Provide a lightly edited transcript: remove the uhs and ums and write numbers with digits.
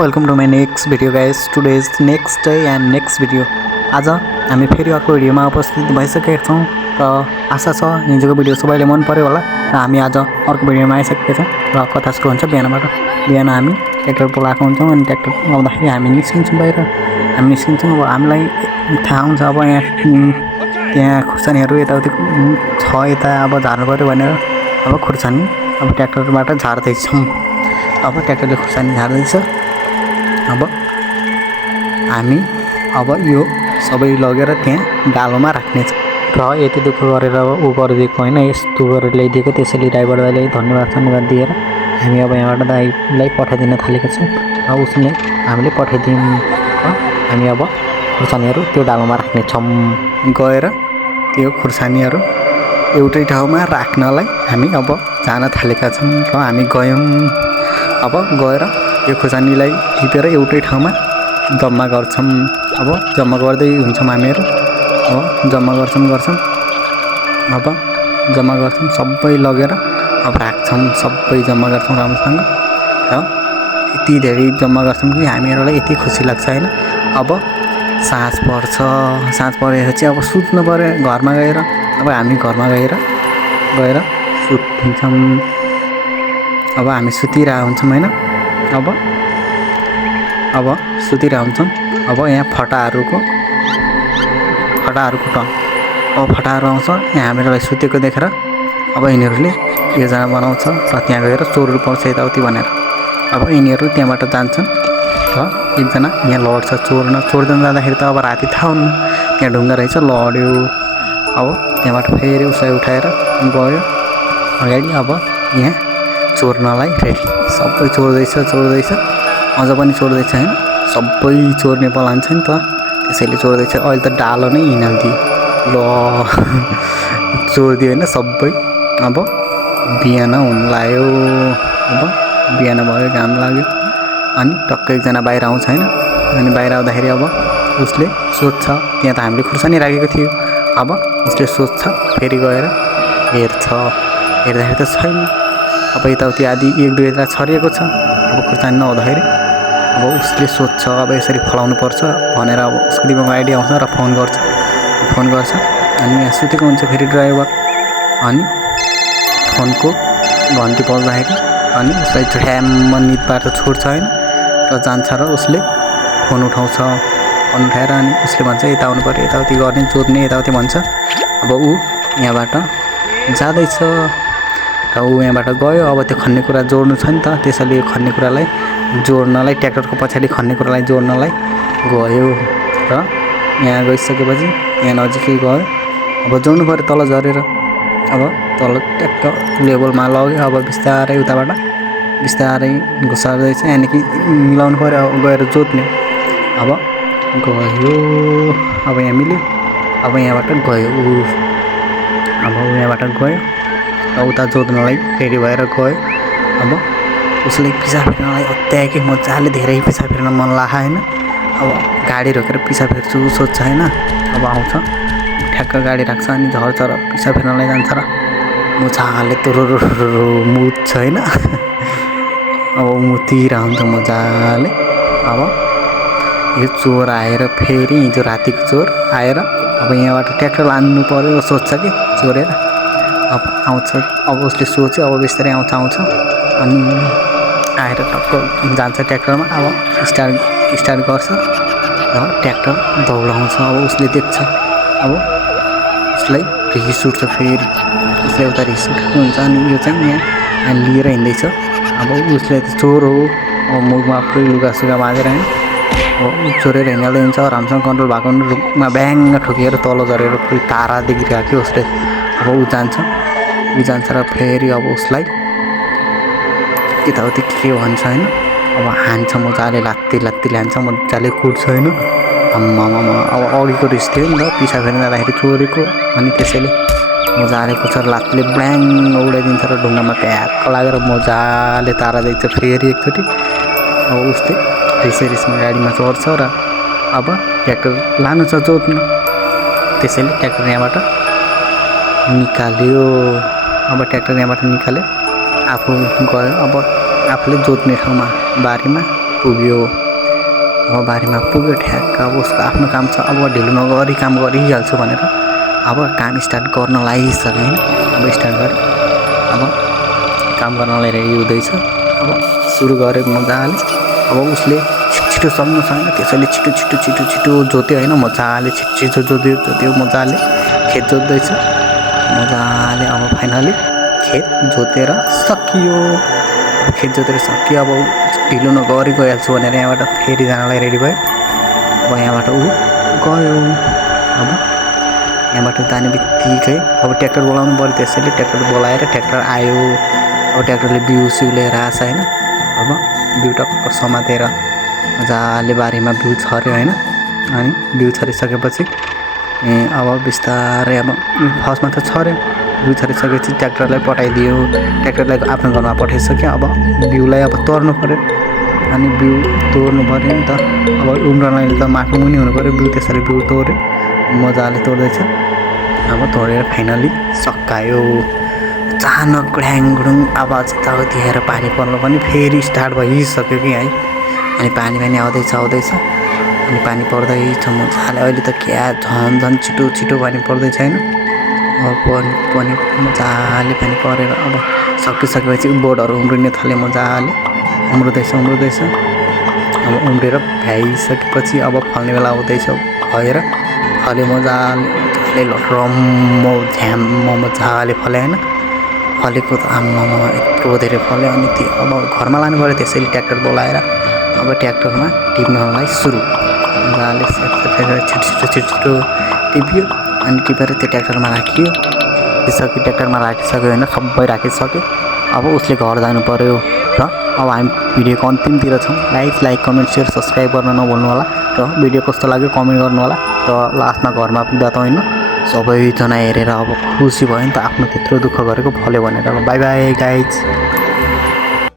Welcome to my next video guys. Today is next day and next video. आज हामी फेरि अर्को भिडियोमा उपस्थित भइसकेका छौँ र आशा छ हिजोको भिडियो सबैले मन पर्यो होला र हामी आज अर्को भिडियोमा आइसकेका छौँ। र कथा सुरु हुन्छ बिहानबाट। बिहान हामी ट्र्याक्टर बोलाएको हुन्छौँ अनि ट्र्याक्टर आउँदाखेरि हामी निस्किन्छौँ बाहिर। हामी निस्किन्छौँ। अब हामीलाई थाहा हुन्छ अब त्यहाँ खुर्सानीहरू यताउति छ, यता अब झार्नु पऱ्यो भनेर अब खुर्सानी अब ट्र्याक्टरबाट झार्दैछौँ। अब ट्र्याक्टरले खुर्सानी झार्दैछ। अब हामी अब यो सबै लगेर त्यहाँ डालोमा राख्नेछ र यति दुःख गरेर ऊ गरिदिएको होइन, यस्तो गरेर ल्याइदिएको। त्यसैले ड्राइभर दाइलाई धन्यवाद दिएर हामी अब यहाँबाट दाइलाई पठाइदिन थालेका छौँ र उसले हामीले पठाइदियौँ। हामी अब खुर्सानीहरू त्यो डालोमा राख्नेछौँ। गएर त्यो खुर्सानीहरू एउटै ठाउँमा राख्नलाई हामी अब जान थालेका छौँ र हामी गयौँ। अब गएर यो खुर्सानीलाई टिपेर एउटै ठाउँमा जम्मा गर्छौँ। अब जम्मा गर्दै हुन्छौँ हामीहरू। अब जम्मा गर्छौँ अब जम्मा गर्छौँ सबै लगेर अब राख्छौँ। सबै जम्मा गर्छौँ राम्रोसँग र यति धेरै जम्मा गर्छौँ कि हामीहरूलाई यति खुसी लाग्छ होइन। अब साँझ पर्छ। साँझ परेपछि अब सुत्नु पऱ्यो घरमा गएर। अब हामी घरमा गएर सुत्छौँ। अब हामी सुतिरहेको हुन्छौँ होइन। अब सुतिरहेको हुन्छौँ। अब यहाँ फटाहरूको अब फटाहरू आउँछ यहाँ हामीहरूलाई सुतेको देखेर। अब यिनीहरूले योजना बनाउँछ र त्यहाँ गएर चोरहरू पाउँछ यताउति भनेर। अब यिनीहरू त्यहाँबाट जान्छन् र एकजना यहाँ लड्छ चोर्दैन जाँदाखेरि त अब राति थाहा हुन्न त्यहाँ ढुङ्गा रहेछ, लड्यो। अब त्यहाँबाट फेरि उसलाई उठाएर गयो अगाडि। अब यहाँ चोर्नलाई रेडी। सबै चोर्दैछ अझ पनि चोर्दैछ होइन। सबै चोर्ने प्लान छ नि त, त्यसैले चोर्दैछ। अहिले त डालो नै हिँडाल्दियो ल चोरिदियो होइन सबै। अब बिहान हुन लाग्यो। अब बिहान भयो, घाम लाग्यो अनि टक्कै एकजना बाहिर आउँछ होइन। अनि बाहिर आउँदाखेरि अब उसले सोध्छ, त्यहाँ त हामीले खुर्सानी राखेको थियो। अब उसले सोध्छ, फेरि गएर हेर्दाखेरि त छैन। अब यताउति आदि एक दुई बेला छरिएको छ। अब खुर्सानी नहुँदाखेरि अब उसले सोध्छ अब यसरी फलाउनु पर्छ भनेर। अब उसको दिमागमा आइडिया आउँछ र फोन गर्छ। अनि यहाँ सुतेको हुन्छ फेरि ड्राइभर। अनि फोनको घन्टी बज्दाखेरि अनि उसलाई झ्याम्म निद पारेर छोड्छ होइन। र जान्छ र उसले फोन उठाएर अनि उसले भन्छ यता आउनु पऱ्यो, यताउति गर्ने जोत्ने यताउति भन्छ। अब ऊ यहाँबाट जाँदैछ र ऊ यहाँबाट गयो। अब त्यो खन्ने कुरा जोड्नु छ नि त, त्यसैले यो खन्ने कुरालाई जोड्नलाई ट्र्याक्टरको पछाडि खन्ने कुरालाई जोड्नलाई गयो। र यहाँ गइसकेपछि यहाँ नजिकै गयो। अब जोड्नु पऱ्यो तल झरेर। अब तल ट्र्याक्टर लेभलमा लग्यो। अब बिस्तारै उताबाट बिस्तारै घुसार्दैछ, यानि मिलाउनु पऱ्यो। अब गएर जोत्ने अब गयो। अब यहाँ मिल्यो। अब यहाँबाट गयो र उता जोत्नलाई रेडी भएर गयो। अब उसले पिछा फेर्नलाई अत्याएकै मजाले धेरै पिछा फेर्न मन लाग्यो होइन। अब गाडी रोकेर पिछा फेर्छु सोध्छ होइन। अब आउँछ ठ्याक्क गाडी राख्छ अनि झर्छ र पिछा फेर्नलाई जान्छ र मुछाले तुरुरु मुत्छ होइन। अब मुतिरहेको हुन्छ मजाले। अब यो चोर आएर फेरि हिजो रातिको चोर आएर अब यहाँबाट ट्र्याक्टर लान्नु पऱ्यो सोध्छ कि चोरेर। अब आउँछ। अब उसले सोच्यो अब बिस्तारै आउँछ अनि आएर टक्क जान्छ ट्र्याक्टरमा। अब स्टार्ट गर्छ र ट्र्याक्टर दौडाउँछ। अब उसले देख्छ। अब उसलाई रिस उठ्छ फेरि। उसले उता रिस उठेको हुन्छ अनि यो चाहिँ यहाँ लिएर हिँड्दैछ। अब उसले त चोर हो। अब मुखमा आफै लुगासुगा बाँधेर होइन। अब चोरेर हिँड्दै हुन्छ। राम्रोसँग कन्ट्रोल भएको रुखमा ब्याङ्ग ठोकेर तल झरेर पुरै तारा देखिरहेको थियो उसले। अब ऊ जान्छ र फेरि अब उसलाई यताउति के भन्छ होइन। अब हान्छ मजाले, लात्ती हान्छ मजाले, कुट्छ होइन। आम्मामा अब अघिको रिस थियो नि त, पिछा फेरि जाँदाखेरि चोरेको अनि त्यसैले मजाले कुट्छ। लात्तीले ब्ल्याङ उडाइदिन्छ र ढुङ्गामा प्याक्क लागेर मजाले तारा देख्छ फेरि एकचोटि। अब उसले रिसमा गाडीमा चढ्छ र अब ट्र्याक्टर लानु छ जोत्न। त्यसैले ट्र्याक्टर यहाँबाट निकाल्यो। अब ट्र्याक्टर यहाँबाट निकाल्यो, आफू गयो। अब आफूले जोत्ने ठाउँमा बारीमा पुग्यो। अब बारीमा पुग्यो ठ्याक्क अब उसको आफ्नो काम छ अब ढिलो नगरी काम गरिहाल्छु भनेर अब काम स्टार्ट गर्न लागिसक्यो होइन। अब स्टार्ट गरेँ अब काम गर्नलाई रेडी हुँदैछ। अब सुरु गरेको मजाले अब उसले छिटो सक्नु छैन त्यसैले छिटो जोत्यो होइन मजाले छिटो जोत्यो मजाले खेत जोत्दैछ मजाले। अब फाइनली खेत जोतेर सकियो। खेत जोतेर सकियो अब ढिलो नगरी गइहाल्छु भनेर यहाँबाट फेरि जानलाई रेडी भयो। अब यहाँबाट ऊ गयो। अब यहाँबाट जाने बित्तिकै अब ट्र्याक्टर बोलाउनु पऱ्यो त्यसैले ट्र्याक्टर बोलाएर ट्र्याक्टर आयो। अब ट्र्याक्टरले बिउ सिउ लिएर आएछ होइन। अब बिउ टक्क समातेर मजाले बारीमा बिउ छर्यो होइन। अनि बिउ छरिसकेपछि अब बिस्तारै अब फर्स्टमा त छर्यो बिउ छरिसकेपछि ट्र्याक्टरलाई पठाइदियो। ट्र्याक्टरलाई आफ्नो घरमा पठाइसक्यो। अब बिउलाई अब तोड्नु पऱ्यो अनि बिउ तोड्नु पऱ्यो नि त। अब उम्रनाले त माटो मुनि हुनु पऱ्यो बिउ त्यसरी बिउ तोड्यो मजाले तोड्दैछ। अब तोडेर फाइनली सकायो। अचानक गुडुङ आवाज यताउतिखेर पानी पर्नु पनि फेरि स्टार्ट भइसक्यो कि है। अनि पानी आउँदैछ अनि पानी पर्दैछ मजाले। अहिले त क्या झन् छिटो पानी पर्दैछ होइन। अब पनि मजाले पानी परेर अब सकिसकेपछि बोटहरू उम्रिन थाल्यो मजाले उम्रिँदैछ। अब उम्रेर भ्याइसकेपछि अब फल्ने बेला आउँदैछ भएर फल्यो मजाले रम्म झ्याम्म मजाले फल्यो होइन। फलेको त आम्मामा यत्रो धेरै फल्यो। अनि त्यो अब घरमा लानु पऱ्यो त्यसैले ट्र्याक्टर बोलाएर अब ट्र्याक्टरमा टिप्नलाई सुरु मजाले छिटो टिप्यो। अनि टिपेर त्यो ट्र्याक्टरमा राखियो। ट्र्याक्टरमा राखिसक्यो होइन सबै राखिसक्यो। अब उसले घर जानु पऱ्यो र अब हामी भिडियोको अन्तिमतिर छौँ। लाइक कमेन्ट सेयर सब्सक्राइब गर्न नभुल्नु होला र भिडियो कस्तो लाग्यो कमेन्ट गर्नु होला। र लास्टमा घरमा पुग्दा त होइन सबैजना हेरेर अब खुसी भयो नि त आफ्नो त्यत्रो दुःख गरेको फल्यो भनेर। By by guys.